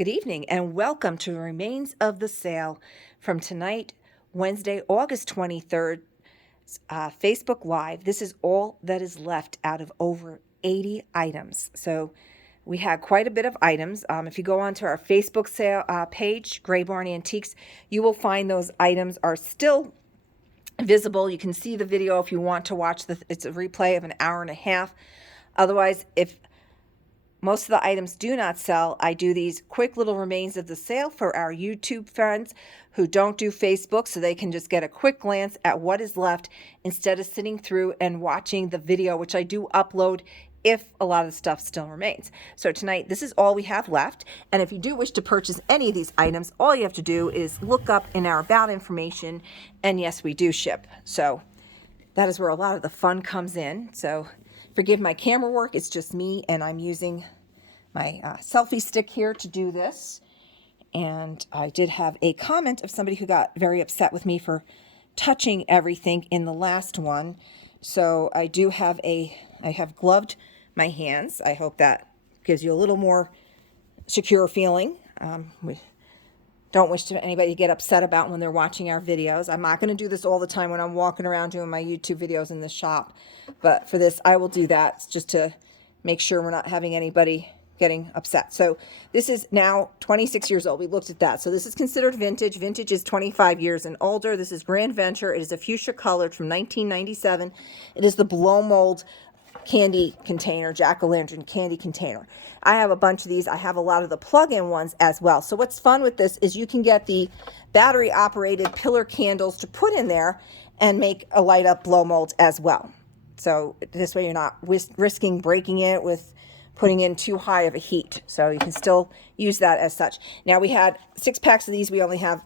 Good evening and welcome to the remains of the sale from tonight, Wednesday, August 23rd, Facebook Live. This is all that is left out of over 80 items. So we had quite a bit of items. If you go onto our Facebook sale page, Gray Barn Antiques, you will find those items are still visible. You can see the video if you want to watch it's a replay of an hour and a half. Otherwise, if most of the items do not sell, I do these quick little remains of the sale for our YouTube friends who don't do Facebook, so they can just get a quick glance at what is left instead of sitting through and watching the video, which I do upload if a lot of the stuff still remains. So tonight, this is all we have left. And if you do wish to purchase any of these items, all you have to do is look up in our about information. And yes, we do ship. So that is where a lot of the fun comes in. So forgive my camera work. It's just me, and I'm using my selfie stick here to do this. And I did have a comment of somebody who got very upset with me for touching everything in the last one. So I have gloved my hands. I hope that gives you a little more secure feeling. We don't wish anybody to get upset about when they're watching our videos. I'm not going to do this all the time when I'm walking around doing my YouTube videos in the shop. But for this, I will do that just to make sure we're not having anybody getting upset. So this is now 26 years old. We looked at that. So this is considered vintage. Vintage is 25 years and older. This is Grand Venture. It is a fuchsia colored from 1997. It is the blow mold candy container, jack-o'-lantern candy container. I have a bunch of these. I have a lot of the plug-in ones as well. So what's fun with this is you can get the battery operated pillar candles to put in there and make a light up blow mold as well. So this way you're not risking breaking it with putting in too high of a heat. So you can still use that as such. Now we had 6 packs of these. We only have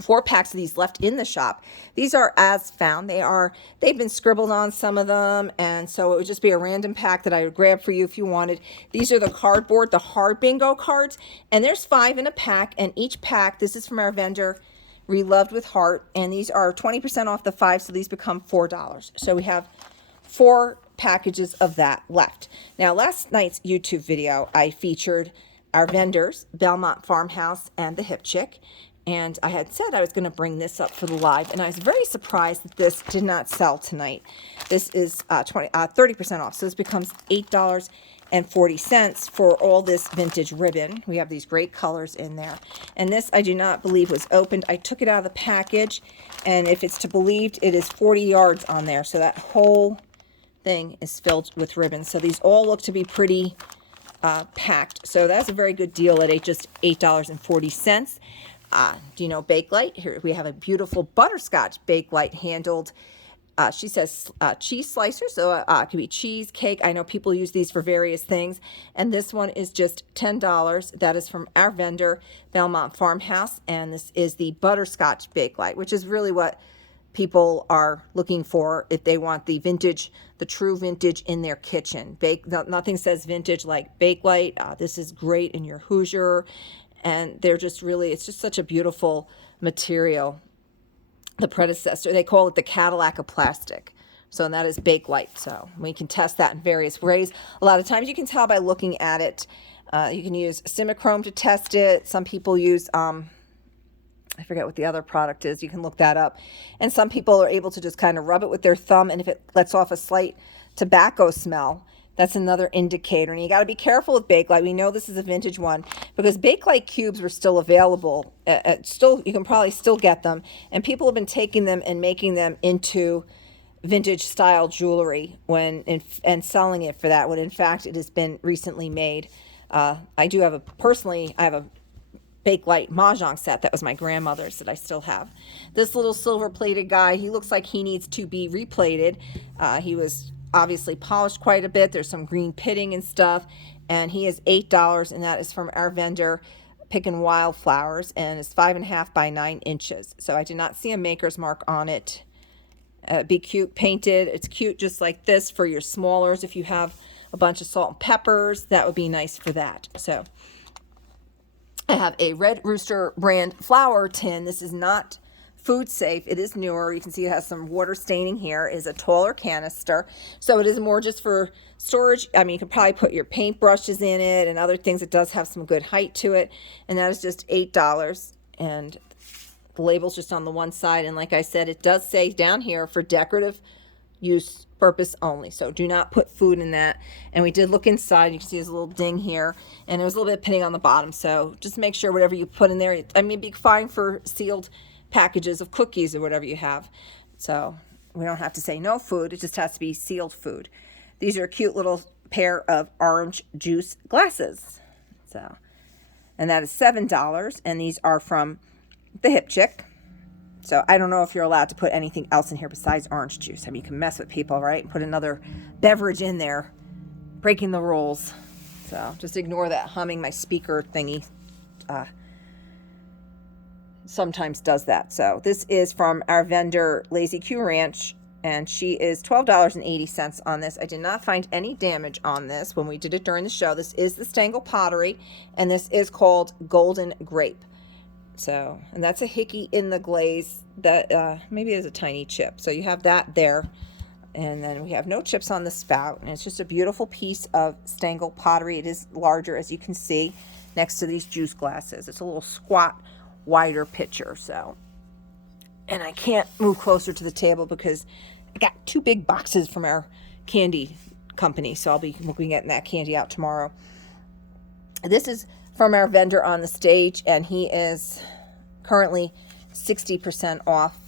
4 packs of these left in the shop. These are as found. They've been scribbled on, some of them, and so it would just be a random pack that I would grab for you if you wanted. These are the cardboard, the hard bingo cards, and there's 5 in a pack, and each pack, this is from our vendor, Reloved with Heart, and these are 20% off the 5, so these become $4. So we have 4 packages of that left. Now, last night's YouTube video, I featured our vendors, Belmont Farmhouse and the Hip Chick. And I had said I was going to bring this up for the live, and I was very surprised that this did not sell tonight. This is 30% off, so this becomes $8.40 for all this vintage ribbon. We have these great colors in there. And this, I do not believe, was opened. I took it out of the package, and if it's to believed, it is 40 yards on there. So that whole thing is filled with ribbon. So these all look to be pretty packed. So that's a very good deal at just $8.40. Do you know Bakelite? Here we have a beautiful butterscotch Bakelite handled. She says cheese slicer, so it could be cheese, cake. I know people use these for various things. And this one is just $10. That is from our vendor, Belmont Farmhouse. And this is the butterscotch Bakelite, which is really what people are looking for if they want the vintage, the true vintage in their kitchen. Nothing says vintage like Bakelite. This is great in your Hoosier. And they're just really, it's just such a beautiful material. The predecessor, they call it the Cadillac of plastic. So that is Bakelite. So we can test that in various ways. A lot of times you can tell by looking at it. You can use Simichrome to test it. Some people use, I forget what the other product is. You can look that up. And some people are able to just kind of rub it with their thumb. And if it lets off a slight tobacco smell, that's another indicator. And you got to be careful with Bakelite. We know this is a vintage one because Bakelite cubes were still available. You can probably still get them. And people have been taking them and making them into vintage style jewelry and selling it for that, when in fact it has been recently made. I have a Bakelite Mahjong set that was my grandmother's that I still have. This little silver plated guy, he looks like he needs to be replated. He was obviously polished quite a bit. There's some green pitting and stuff, and he is $8, and that is from our vendor Pickin' Wildflowers, and is 5.5 by 9 inches. So I did not see a maker's mark on it. Be cute painted. It's cute just like this for your smallers. If you have a bunch of salt and peppers, that would be nice for that. So I have a Red Rooster brand flower tin. This is not food safe. It is newer. You can see it has some water staining here. It is a taller canister. So it is more just for storage. I mean, you could probably put your paintbrushes in it and other things. It does have some good height to it. And that is just $8. And the label's just on the one side. And like I said, it does say down here for decorative use purpose only. So do not put food in that. And we did look inside. You can see there's a little ding here. And there was a little bit of pinning on the bottom. So just make sure whatever you put in there, I mean, it'd be fine for sealed packages of cookies or whatever you have. So we don't have to say no food. It just has to be sealed food. These are a cute little pair of orange juice glasses. So, and that is $7. And these are from the Hip Chick. So I don't know if you're allowed to put anything else in here besides orange juice. I mean, you can mess with people, right? Put another beverage in there, breaking the rules. So just ignore that humming. My speaker thingy sometimes does that. So this is from our vendor, Lazy Q Ranch, and she is $12.80 on this. I did not find any damage on this when we did it during the show. This is the Stengel Pottery, and this is called Golden Grape. So, and that's a hickey in the glaze that maybe is a tiny chip. So you have that there. And then we have no chips on the spout. And it's just a beautiful piece of Stengel pottery. It is larger, as you can see, next to these juice glasses. It's a little squat, wider pitcher. So, and I can't move closer to the table because I got 2 big boxes from our candy company. So we'll be getting that candy out tomorrow. This is from our vendor on the stage, and he is currently 60% off.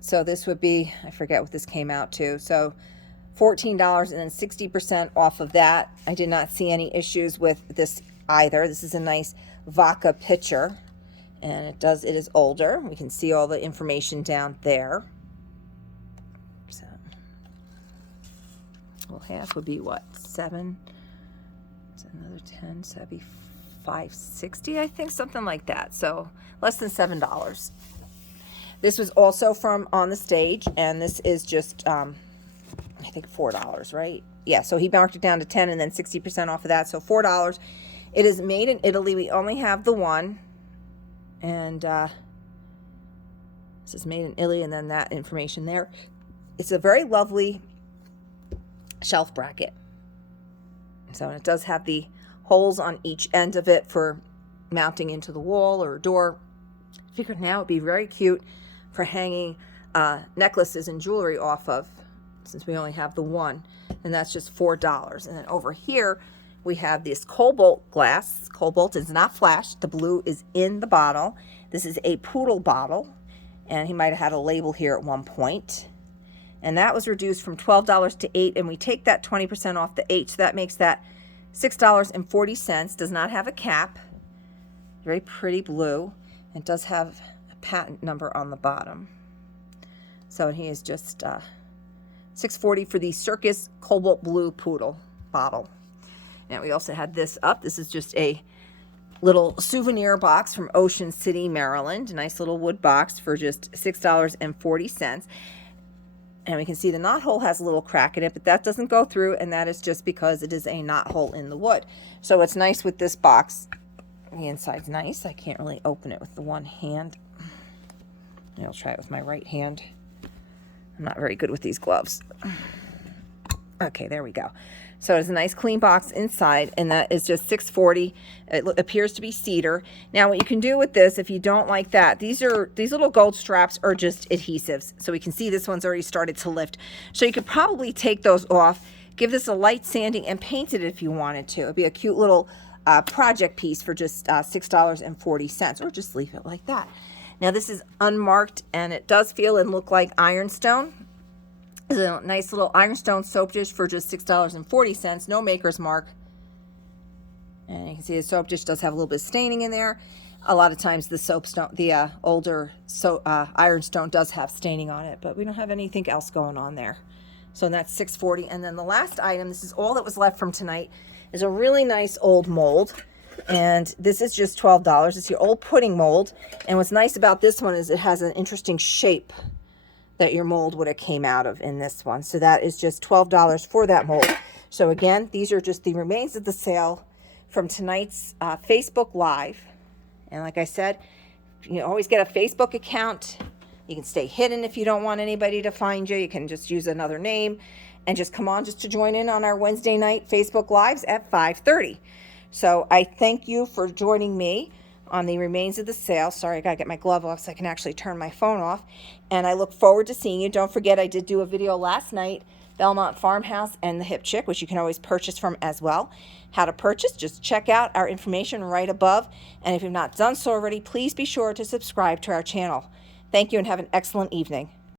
So this would be, I forget what this came out to. So $14 and then 60% off of that. I did not see any issues with this either. This is a nice vodka pitcher, and it is older. We can see all the information down there. So, well, half would be what? 7. It's another 10, so that'd be $5.60, I think, something like that. So less than $7. This was also from on the stage, and this is just I think $4, right? Yeah, so he marked it down to 10 and then 60% off of that, so $4. It is made in Italy. We only have the one, and this is made in Italy, and then that information there. It's a very lovely shelf bracket. So it does have the holes on each end of it for mounting into the wall or a door. I figured now it'd be very cute for hanging necklaces and jewelry off of, since we only have the one, and that's just $4. And then over here we have this Cobalt glass. Cobalt is not flashed. The blue is in the bottle. This is a poodle bottle, and he might have had a label here at one point. And that was reduced from $12 to $8, and we take that 20% off the $8, so that makes that $6.40. Does not have a cap. Very pretty blue. It does have a patent number on the bottom. So he is just $6.40 for the Circus Cobalt Blue Poodle bottle. And we also had this up. This is just a little souvenir box from Ocean City, Maryland. A nice little wood box for just $6.40. And we can see the knot hole has a little crack in it, but that doesn't go through, and that is just because it is a knot hole in the wood. So what's nice with this box, the inside's nice. I can't really open it with the one hand. I'll try it with my right hand. I'm not very good with these gloves. Okay, there we go. So it's a nice clean box inside, and that is just $6.40. It appears to be cedar. Now, what you can do with this, if you don't like that, these little gold straps are just adhesives. So we can see this one's already started to lift. So you could probably take those off, give this a light sanding, and paint it if you wanted to. It'd be a cute little project piece for just $6.40, or just leave it like that. Now, this is unmarked, and it does feel and look like ironstone. It's a nice little ironstone soap dish for just $6.40, no maker's mark. And you can see the soap dish does have a little bit of staining in there. A lot of times the soapstone, the older ironstone does have staining on it, but we don't have anything else going on there. So that's $6.40. And then the last item, this is all that was left from tonight, is a really nice old mold. And this is just $12. It's your old pudding mold. And what's nice about this one is it has an interesting shape that your mold would have came out of in this one. So that is just $12 for that mold. So again, these are just the remains of the sale from tonight's Facebook Live. And like I said, you always get a Facebook account You can stay hidden if you don't want anybody to find you. You can just use another name and just come on just to join in on our Wednesday night Facebook Lives at 5:30. So I thank you for joining me on the remains of the sale. Sorry, I got to get my glove off so I can actually turn my phone off. And I look forward to seeing you. Don't forget, I did do a video last night, Belmont Farmhouse and the Hip Chick, which you can always purchase from as well. How to purchase, just check out our information right above. And if you've not done so already, please be sure to subscribe to our channel. Thank you and have an excellent evening.